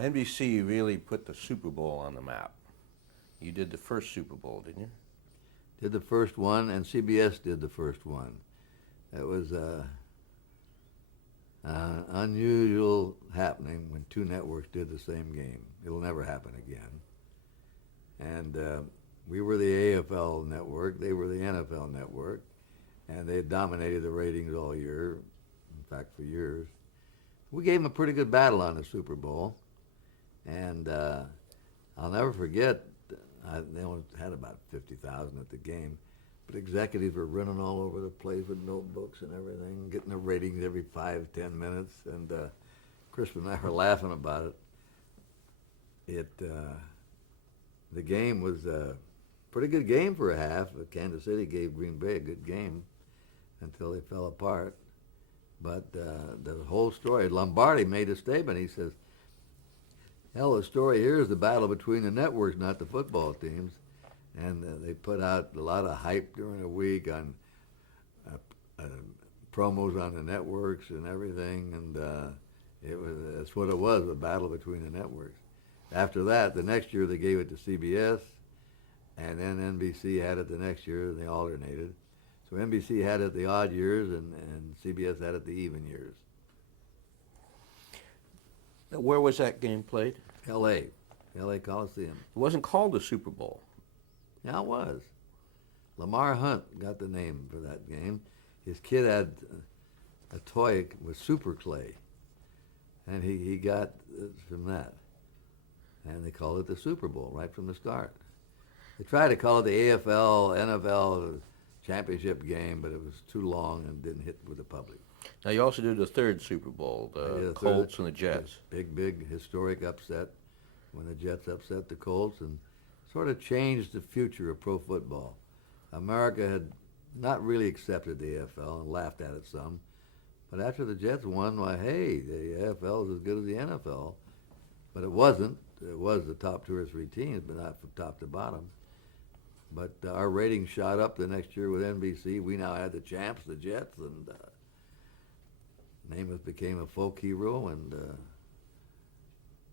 NBC really put the Super Bowl on the map. You did the first Super Bowl, didn't you? Did the first one, and CBS did the first one. It was an unusual happening when two networks did the same game. It'll never happen again. And we were the AFL network, they were the NFL network, and they dominated the ratings all year, in fact for years. We gave them a pretty good battle on the Super Bowl, and I'll never forget, they only had about 50,000 at the game, but executives were running all over the place with notebooks and everything, getting the ratings every 5-10 minutes, and Chris and I were laughing about it. The game was a pretty good game for a half. Kansas City gave Green Bay a good game until they fell apart. But the whole story, Lombardi made a statement. He says, hell, the story here is the battle between the networks, not the football teams. And they put out a lot of hype during the week on promos on the networks and everything. And that's what it was, a battle between the networks. After that, the next year they gave it to CBS, and then NBC had it the next year, and they alternated. So NBC had it the odd years, and CBS had it the even years. Where was that game played? L.A. Coliseum. It wasn't called the Super Bowl. Yeah, it was. Lamar Hunt got the name for that game. His kid had a toy with super clay, and he got it from that. And they called it the Super Bowl right from the start. They tried to call it the AFL, NFL championship game, but it was too long and didn't hit with the public. Now, you also did the third Super Bowl, the Colts and the Jets. Big historic upset when the Jets upset the Colts and sort of changed the future of pro football. America had not really accepted the AFL and laughed at it some. But after the Jets won, why, hey, the AFL is as good as the NFL. But it wasn't. It was the top 2 or 3 teams, but not from top to bottom. But our ratings shot up the next year with NBC. We now had the champs, the Jets, and Namath became a folk hero. And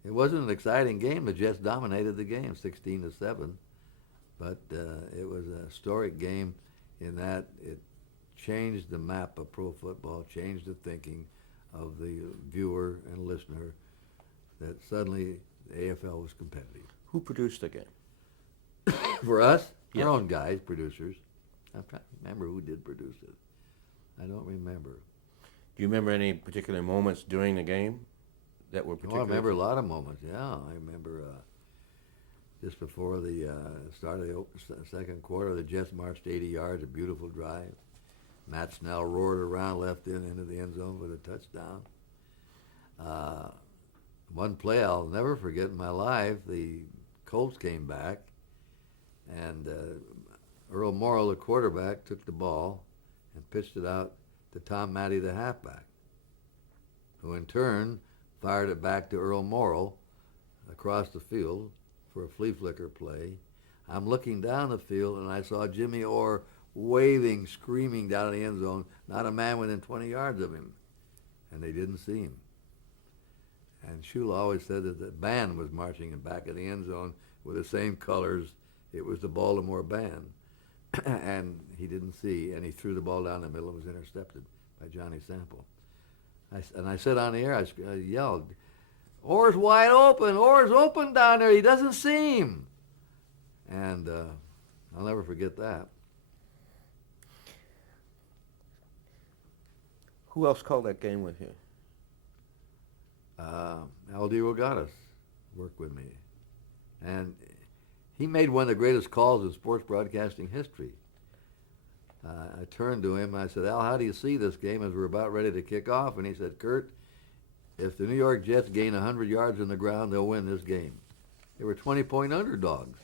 it wasn't an exciting game. The Jets dominated the game, 16-7. But it was a historic game in that it changed the map of pro football, changed the thinking of the viewer and listener, that suddenly the AFL was competitive. Who produced the game? For us, Yes. our own guys, producers. I'm trying to remember who did produce it. I don't remember. Do you remember any particular moments during the game that were Oh, I particular? remember a lot of moments, yeah. I remember just before the start of the second quarter, the Jets marched 80 yards, a beautiful drive. Matt Snell roared around, left into the end zone for the touchdown. One play I'll never forget in my life, the Colts came back, and Earl Morrill, the quarterback, took the ball and pitched it out to Tom Matty, the halfback, who in turn fired it back to Earl Morrill across the field for a flea flicker play. I'm looking down the field, and I saw Jimmy Orr waving, screaming down in the end zone, not a man within 20 yards of him, and they didn't see him. And Shula always said that the band was marching in back of the end zone with the same colors. It was the Baltimore band. And he didn't see, and he threw the ball down the middle and was intercepted by Johnny Sample. I said on the air, I yelled, Orr's wide open, Orr's open down there, he doesn't see him. And I'll never forget that. Who else called that game with you? L.D. Rogatis worked with me. And he made one of the greatest calls in sports broadcasting history. I turned to him and I said, Al, how do you see this game as we're about ready to kick off? And he said, Curt, if the New York Jets gain 100 yards on the ground, they'll win this game. They were 20-point underdogs.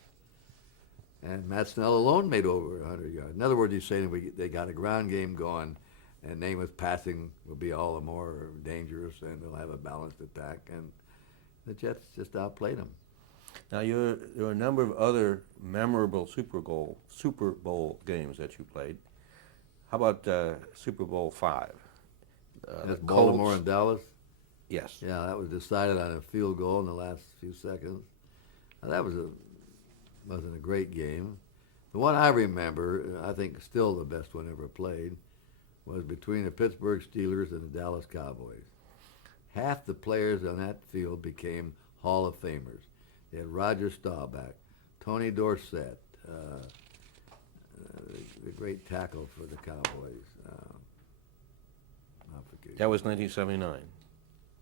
And Matt Snell alone made over 100 yards. In other words, he's saying they got a ground game going, and Namath passing will be all the more dangerous, and they'll have a balanced attack. And the Jets just outplayed them. Now, there are a number of other memorable Super Bowl games that you played. How about Super Bowl V? That's Baltimore and Dallas? Yes. Yeah, that was decided on a field goal in the last few seconds. That wasn't a great game. The one I remember, I think still the best one ever played, was between the Pittsburgh Steelers and the Dallas Cowboys. Half the players on that field became Hall of Famers. They had Roger Staubach, Tony Dorsett, the great tackle for the Cowboys. I forget. That was 1979.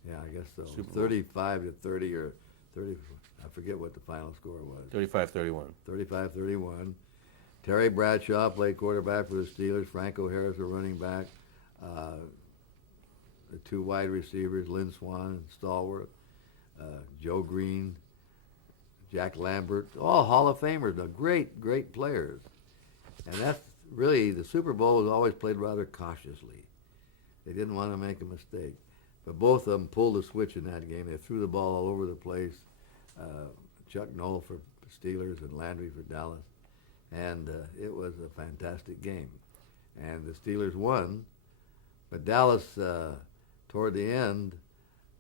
Yeah, I guess so. Super Bowl. 35 to 30 or 30. I forget what the final score was. 35-31. 35-31. Terry Bradshaw played quarterback for the Steelers. Franco Harris, a running back. The two wide receivers, Lynn Swan and Stallworth. Joe Green, Jack Lambert, all Hall of Famers, great, great players. And that's really, the Super Bowl was always played rather cautiously. They didn't want to make a mistake. But both of them pulled the switch in that game. They threw the ball all over the place. Chuck Noll for Steelers and Landry for Dallas. And it was a fantastic game. And the Steelers won. But Dallas, toward the end,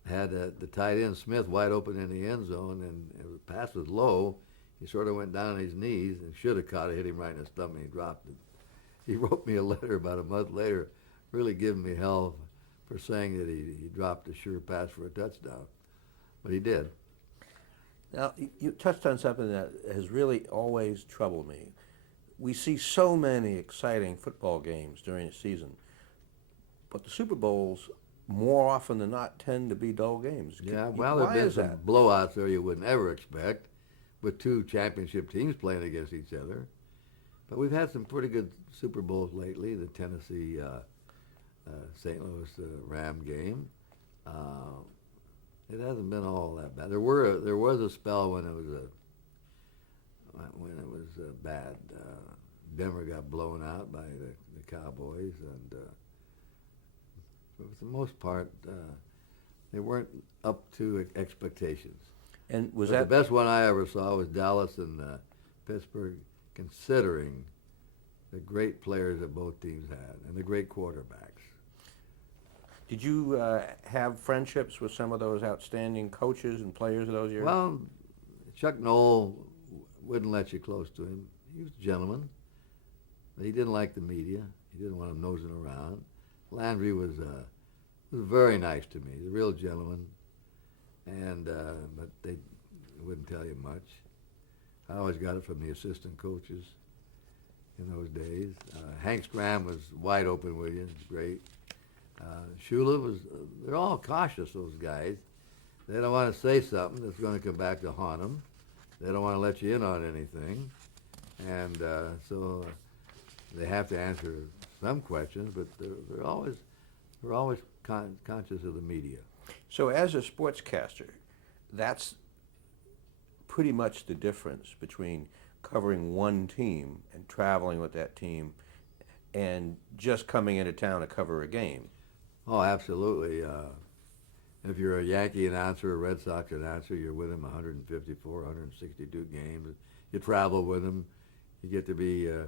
had the tight end Smith wide open in the end zone, and the pass was low. He sort of went down on his knees and should have caught it, hit him right in the stomach, and he dropped it. He wrote me a letter about a month later, really giving me hell for saying that he dropped a sure pass for a touchdown. But he did. Now, you touched on something that has really always troubled me. We see so many exciting football games during the season, but the Super Bowls, more often than not, tend to be dull games. Yeah, well, there why have been is some that? blowouts there you would never expect, with two championship teams playing against each other. But we've had some pretty good Super Bowls lately. The Tennessee St. Louis Ram game. It hasn't been all that bad. There was a spell when it was bad. Denver got blown out by the Cowboys, and for the most part, they weren't up to expectations. And was But that the best one I ever saw was Dallas and Pittsburgh, considering the great players that both teams had and the great quarterbacks. Did you have friendships with some of those outstanding coaches and players of those years? Well, Chuck Noll wouldn't let you close to him. He was a gentleman, but he didn't like the media. He didn't want him nosing around. Landry was very nice to me. He's a real gentleman, and but they wouldn't tell you much. I always got it from the assistant coaches in those days. Hank Stram was wide open with you. Great. Shula was, they're all cautious, those guys. They don't want to say something that's going to come back to haunt them. They don't want to let you in on anything. And so they have to answer some questions, but they're always conscious of the media. So as a sportscaster, that's pretty much the difference between covering one team and traveling with that team and just coming into town to cover a game. Oh, absolutely. If you're a Yankee announcer, a Red Sox announcer, you're with them 154, 162 games. You travel with them. You get to be... a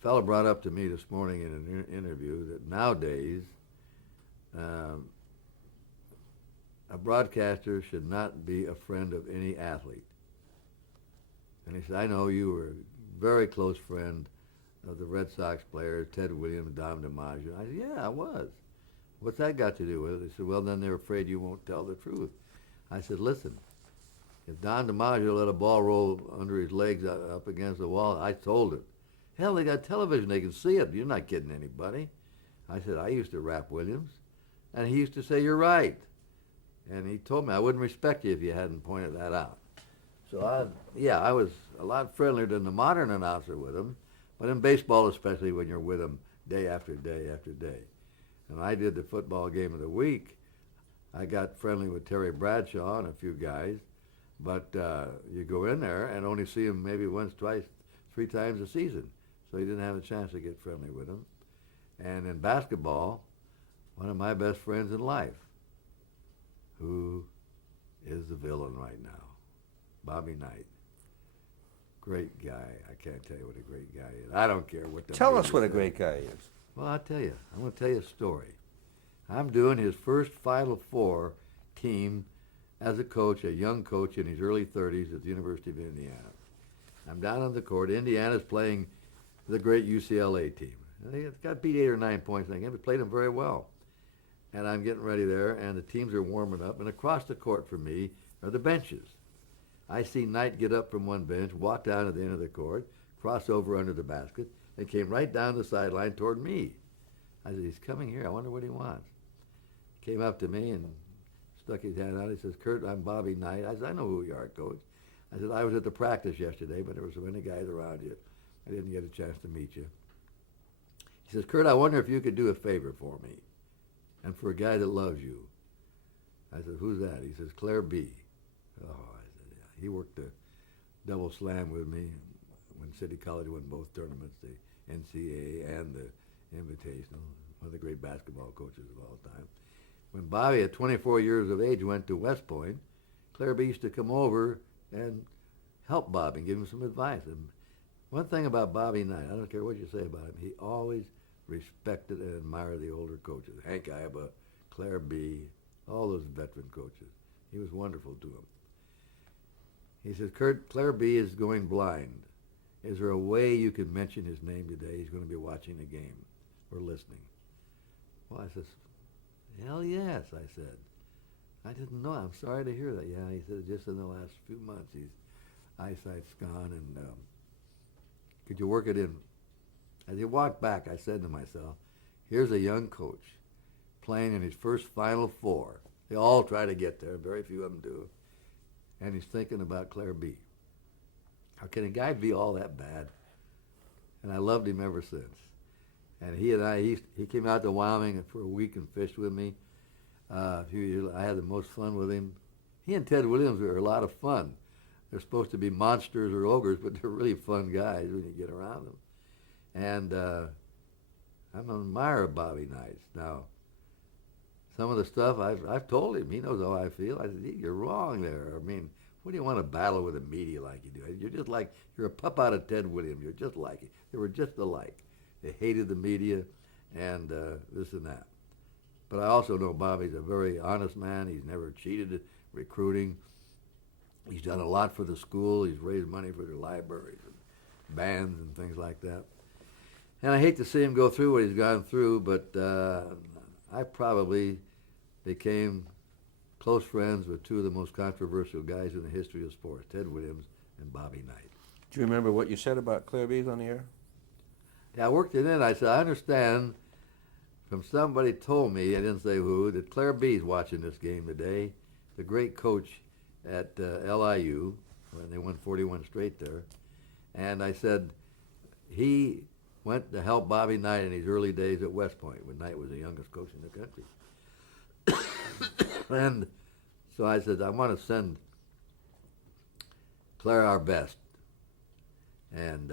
fellow brought up to me this morning in an interview that nowadays a broadcaster should not be a friend of any athlete. And he said, I know you were a very close friend of the Red Sox players, Ted Williams, Dom DiMaggio. I said, yeah, I was. What's that got to do with it? He said, well, then they're afraid you won't tell the truth. I said, listen, if Don DiMaggio let a ball roll under his legs up against the wall, I told it. Hell, they got television, they can see it. You're not kidding anybody. I said, I used to rap Williams. And he used to say, you're right. And he told me I wouldn't respect you if you hadn't pointed that out. So, I was a lot friendlier than the modern announcer with him. But in baseball, especially when you're with them day after day after day. And I did the football game of the week. I got friendly with Terry Bradshaw and a few guys. But you go in there and only see him maybe once, twice, 3 times a season. So you didn't have a chance to get friendly with him. And in basketball, one of my best friends in life, who is the villain right now, Bobby Knight. Great guy. I can't tell you what a great guy is. I don't care what the Tell us media what a says. great guy is. Well, I'll tell you. I'm going to tell you a story. I'm doing his first Final Four team as a coach, a young coach in his early 30s at the University of Indiana. I'm down on the court. Indiana's playing the great UCLA team. They got beat 8 or 9 points in that game, but played them very well. And I'm getting ready there, and the teams are warming up, and across the court from me are the benches. I see Knight get up from one bench, walk down to the end of the court, cross over under the basket, and came right down the sideline toward me. I said, he's coming here. I wonder what he wants. Came up to me and stuck his hand out. He says, Curt, I'm Bobby Knight. I said, I know who you are, Coach. I said, I was at the practice yesterday, but there were so many guys around you. I didn't get a chance to meet you. He says, Curt, I wonder if you could do a favor for me and for a guy that loves you. I said, who's that? He says, Claire B. Oh, I said, yeah. He worked the double slam with me when City College won both tournaments, the NCAA and the Invitational, one of the great basketball coaches of all time. When Bobby, at 24 years of age, went to West Point, Claire B used to come over and help Bobby and give him some advice. And one thing about Bobby Knight, I don't care what you say about him, he always respected and admired the older coaches. Hank Iba, Claire B, all those veteran coaches. He was wonderful to him. He says, Curt, Claire B is going blind. Is there a way you can mention his name today? He's going to be watching the game or listening. Well, I says, hell yes, I said. I didn't know. I'm sorry to hear that. Yeah, he said, just in the last few months, his eyesight's gone, and could you work it in? As he walked back, I said to myself, here's a young coach playing in his first Final Four. They all try to get there. Very few of them do. And he's thinking about Claire B. How can a guy be all that bad? And I loved him ever since. And he came out to Wyoming for a week and fished with me. A few years, I had the most fun with him. He and Ted Williams were a lot of fun. They're supposed to be monsters or ogres, but they're really fun guys when you get around them. And I'm an admirer of Bobby Knight's. Now, some of the stuff I've told him, he knows how I feel. I said, you're wrong there. I mean, what do you want to battle with the media like you do? You're just like, you're a pup out of Ted Williams. You're just like it. They were just alike. They hated the media and this and that. But I also know Bobby's a very honest man. He's never cheated at recruiting. He's done a lot for the school. He's raised money for their libraries and bands and things like that. And I hate to see him go through what he's gone through, but I probably became close friends with two of the most controversial guys in the history of sports, Ted Williams and Bobby Knight. Do you remember what you said about Claire B's on the air? Yeah, I worked it in. I said, I understand from somebody told me, I didn't say who, that Claire B's watching this game today, the great coach at LIU, when they won 41 straight there. And I said, he went to help Bobby Knight in his early days at West Point, when Knight was the youngest coach in the country. And so I said, I want to send Claire our best. And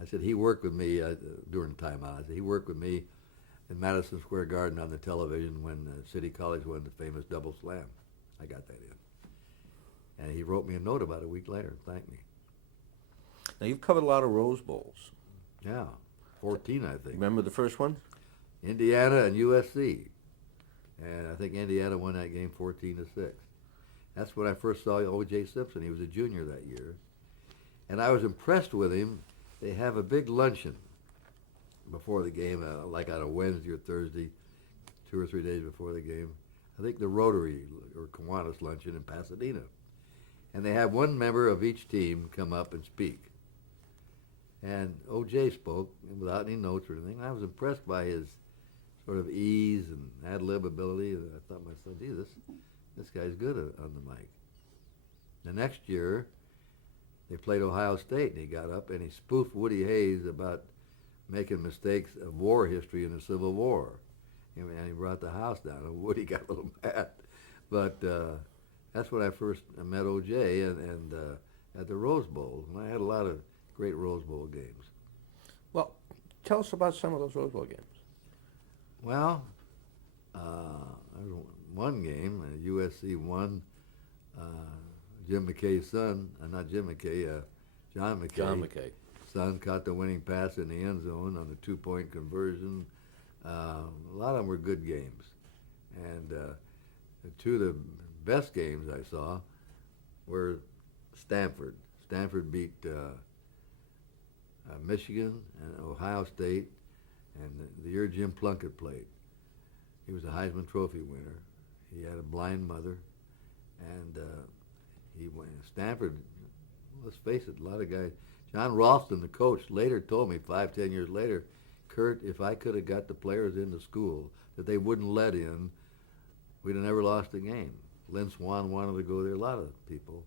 I said, he worked with me during timeout. I said, he worked with me in Madison Square Garden on the television when City College won the famous double slam. I got that in. And he wrote me a note about a week later and thanked me. Now, you've covered a lot of Rose Bowls. Yeah, 14, I think. Remember the first one? Indiana and USC. And I think Indiana won that game 14-6. That's when I first saw O.J. Simpson. He was a junior that year. And I was impressed with him. They have a big luncheon before the game, like on a Wednesday or Thursday, 2 or 3 days before the game. I think the Rotary or Kiwanis luncheon in Pasadena. And they have one member of each team come up and speak. And O.J. spoke without any notes or anything. I was impressed by his sort of ease and ad-lib ability. And I thought to myself, gee, this guy's good on the mic. The next year, they played Ohio State, and he got up and he spoofed Woody Hayes about making mistakes of war history in the Civil War. And he brought the house down, and Woody got a little mad. But that's when I first met O.J. and at the Rose Bowl. And I had a lot of great Rose Bowl games. Well, tell us about some of those Rose Bowl games. Well, there was one game, USC won. Jim McKay's son, not Jim McKay, John McKay. John McKay. Son caught the winning pass in the end zone on the 2-point conversion. A lot of them were good games. And the two of the best games I saw were Stanford. Stanford beat Michigan and Ohio State, and the year Jim Plunkett played. He was a Heisman Trophy winner. He had a blind mother, and he went. Stanford, let's face it, a lot of guys. John Ralston, the coach, later told me 5, 10 years later, Curt, if I could have got the players into school that they wouldn't let in, we'd have never lost a game. Lynn Swan wanted to go there, a lot of people,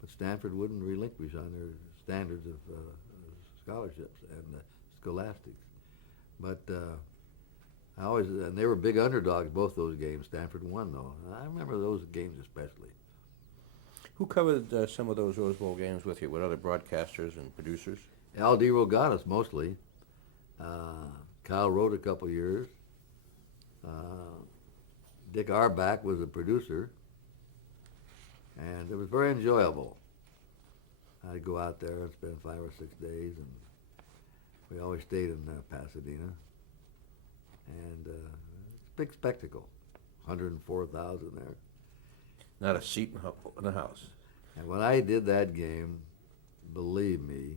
but Stanford wouldn't relinquish on their standards of scholarships and scholastics. But and they were big underdogs, both those games. Stanford won, though. I remember those games especially. Who covered some of those Rose Bowl games with you? What other broadcasters and producers? Al DeRogatis mostly. Kyle wrote a couple years. Dick Arbach was a producer, and it was very enjoyable. I'd go out there and spend 5 or 6 days, and we always stayed in Pasadena. And it's a big spectacle, 104,000 there. Not a seat in the house. And when I did that game, believe me,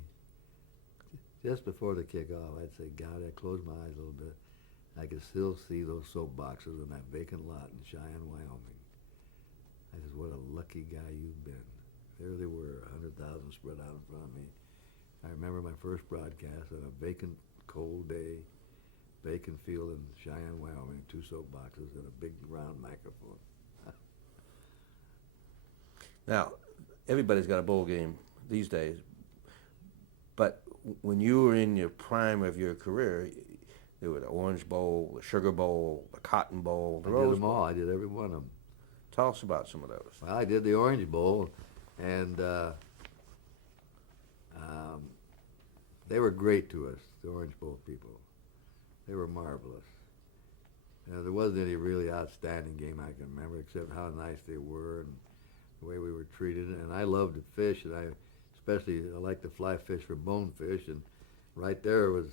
just before the kickoff, I'd say, God, I'd close my eyes a little bit. I could still see those soapboxes in that vacant lot in Cheyenne, Wyoming. I said, what a lucky guy you've been. There they were, 100,000 spread out in front of me. I remember my first broadcast on a vacant, cold day, vacant field in Cheyenne, Wyoming, 2 soapboxes and a big round microphone. Now, everybody's got a bowl game these days, but when you were in your prime of your career, there were the Orange Bowl, the Sugar Bowl, the Cotton Bowl, the I Rose did them Bowl. all. I did every one of them. Tell us about some of those. Well, I did the Orange Bowl, and they were great to us, the Orange Bowl people. They were marvelous. There wasn't any really outstanding game I can remember, except how nice they were and the way we were treated. And I loved to fish, and I like to fly fish for bonefish. And right there was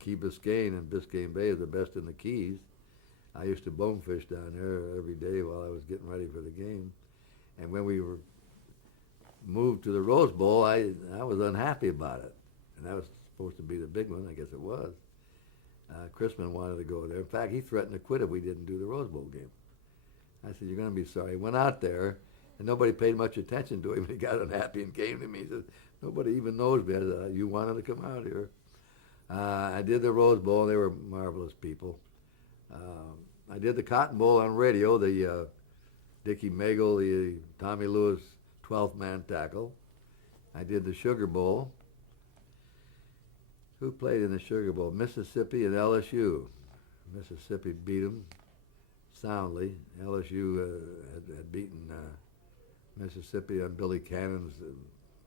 Key Biscayne, and Biscayne Bay is the best in the Keys. I used to bonefish down there every day while I was getting ready for the game. And when we were moved to the Rose Bowl, I was unhappy about it. And that was supposed to be the big one. I guess it was. Chrisman wanted to go there. In fact, he threatened to quit if we didn't do the Rose Bowl game. I said, you're going to be sorry. He went out there, and nobody paid much attention to him. He got unhappy and came to me. He said, nobody even knows me. I said, you wanted to come out here. I did the Rose Bowl, and they were marvelous people. I did the Cotton Bowl on radio, the Dickie Magle, the Tommy Lewis 12th man tackle. I did the Sugar Bowl. Who played in the Sugar Bowl? Mississippi and LSU. Mississippi beat them soundly. LSU had beaten Mississippi on Billy Cannon's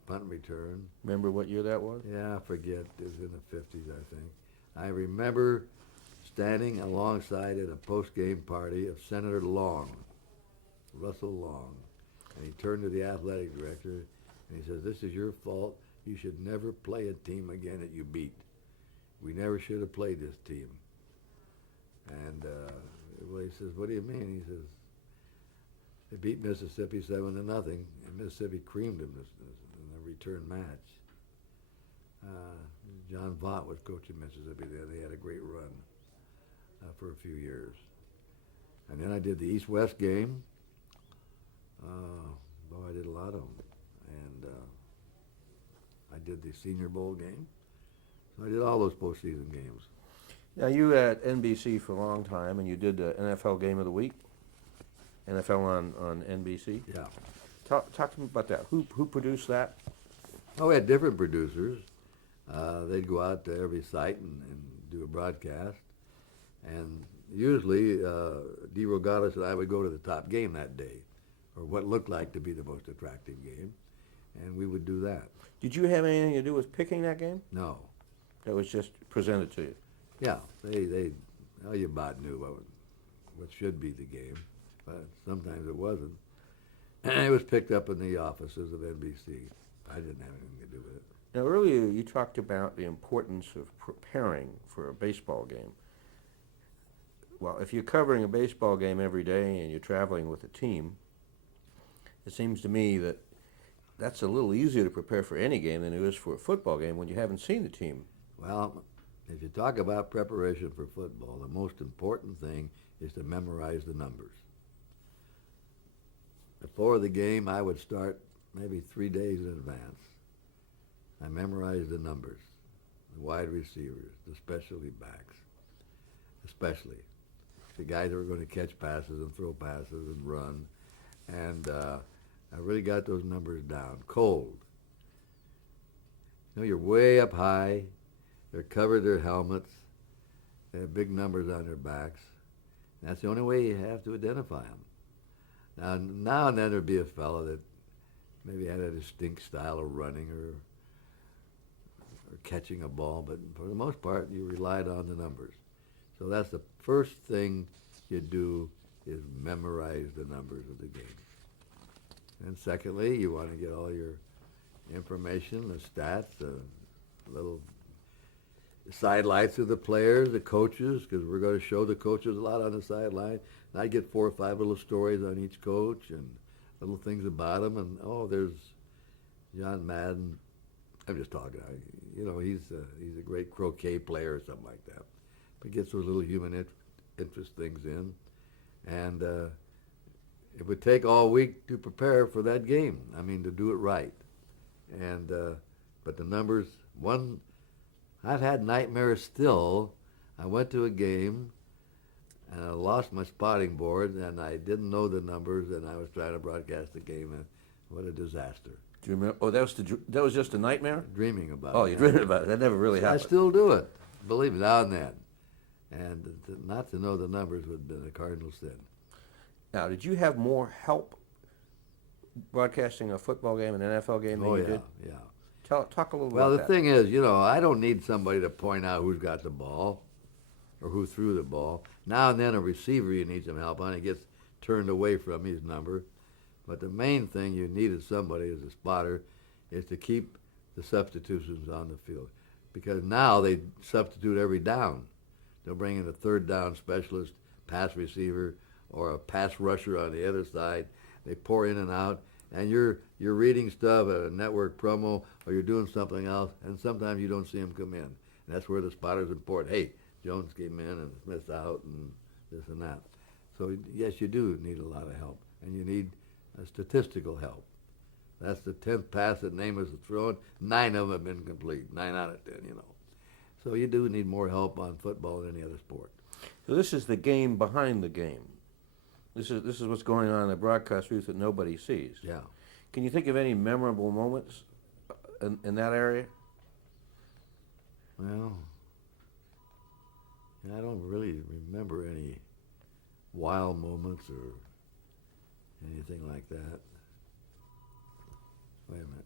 punt return. Remember what year that was? Yeah, I forget. It was in the 50s, I think. I remember standing alongside at a post-game party of Senator Long, Russell Long. And he turned to the athletic director and he says, this is your fault. You should never play a team again that you beat. We never should have played this team. And well, he says, what do you mean? He says, they beat Mississippi 7-0, and Mississippi creamed them in the return match. John Vaught was coaching Mississippi there. They had a great run for a few years. And then I did the East-West game. I did a lot of them. And I did the Senior Bowl game. So I did all those postseason games. Now, you were at NBC for a long time, and you did the NFL Game of the Week, NFL on NBC. Yeah. Talk to me about that. Who produced that? Oh, we had different producers. They'd go out to every site and do a broadcast. And usually, DeRogatis and I would go to the top game that day, or what looked like to be the most attractive game, and we would do that. Did you have anything to do with picking that game? No. That was just presented to you? Yeah, they you about knew what should be the game, but sometimes it wasn't. And it was picked up in the offices of NBC. I didn't have anything to do with it. Now, earlier you talked about the importance of preparing for a baseball game. Well, if you're covering a baseball game every day and you're traveling with a team, it seems to me that that's a little easier to prepare for any game than it is for a football game when you haven't seen the team. Well, if you talk about preparation for football, the most important thing is to memorize the numbers. Before the game, I would start maybe 3 days in advance. I memorized the numbers, the wide receivers, the specialty backs, especially the guys that were going to catch passes and throw passes and run. And I really got those numbers down, cold. You know, you're way up high. They're covered their helmets. They have big numbers on their backs. That's the only way you have to identify them. Now and then there'd be a fellow that maybe had a distinct style of running or catching a ball, but for the most part, you relied on the numbers. So that's the first thing you do is memorize the numbers of the game. And secondly, you want to get all your information, the stats, the little sidelights of the players, the coaches, because we're going to show the coaches a lot on the sideline. And I get 4 or 5 little stories on each coach and little things about them. And there's John Madden. I'm just talking. He's a great croquet player or something like that. But gets those little human interest things in, and it would take all week to prepare for that game. I mean, to do it right. And but the numbers. I've had nightmares still. I went to a game, and I lost my spotting board, and I didn't know the numbers, and I was trying to broadcast the game, and what a disaster. Do you remember? Oh, that was just a nightmare? Dreaming about it. Oh, you're dreaming about it. That never really happened. I still do it, believe me, now and then. And not to know the numbers would have been a cardinal sin. Now, did you have more help broadcasting a football game and an NFL game than you did? Yeah. Talk a little Well, about the that. thing is, I don't need somebody to point out who's got the ball or who threw the ball. Now and then a receiver you need some help on. He gets turned away from his number. But the main thing you need as somebody, as a spotter, is to keep the substitutions on the field. Because now they substitute every down. They'll bring in a third down specialist, pass receiver, or a pass rusher on the other side. They pour in and out, and you're reading stuff at a network promo, or you're doing something else, and sometimes you don't see them come in. And that's where the spotter's important. Hey, Jones came in and Smith's out, and this and that. So yes, you do need a lot of help, and you need statistical help. That's the 10th pass that Namath has thrown. 9 of them have been complete. 9 out of 10, So you do need more help on football than any other sport. So this is the game behind the game. This is what's going on in the broadcast booth that nobody sees. Yeah. Can you think of any memorable moments in that area? Well, I don't really remember any wild moments or anything like that. Wait a minute.